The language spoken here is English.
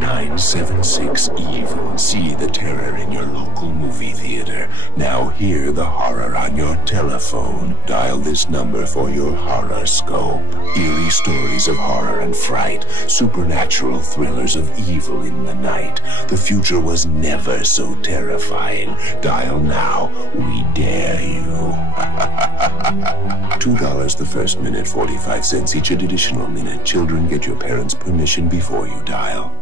976-EVIL. See the terror in your local movie theater. Now hear the horror on your telephone. Dial this number for your horoscope. Eerie stories of horror and fright. Supernatural thrillers of evil in the night. The future was never so terrifying. Dial now. We dare you. $2 the first minute, 45 cents each additional minute. Children, get your parents' permission before you dial.